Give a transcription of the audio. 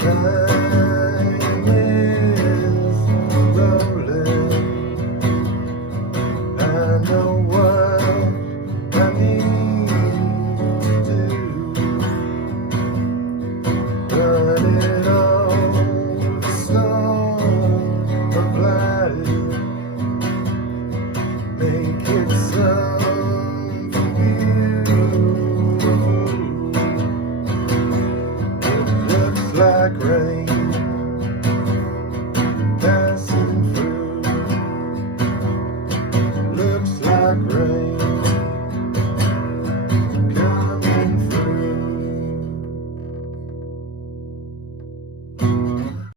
Time is rolling. I know what I need to do. Run it all with song of life. Make it something beautiful. It looks like rain.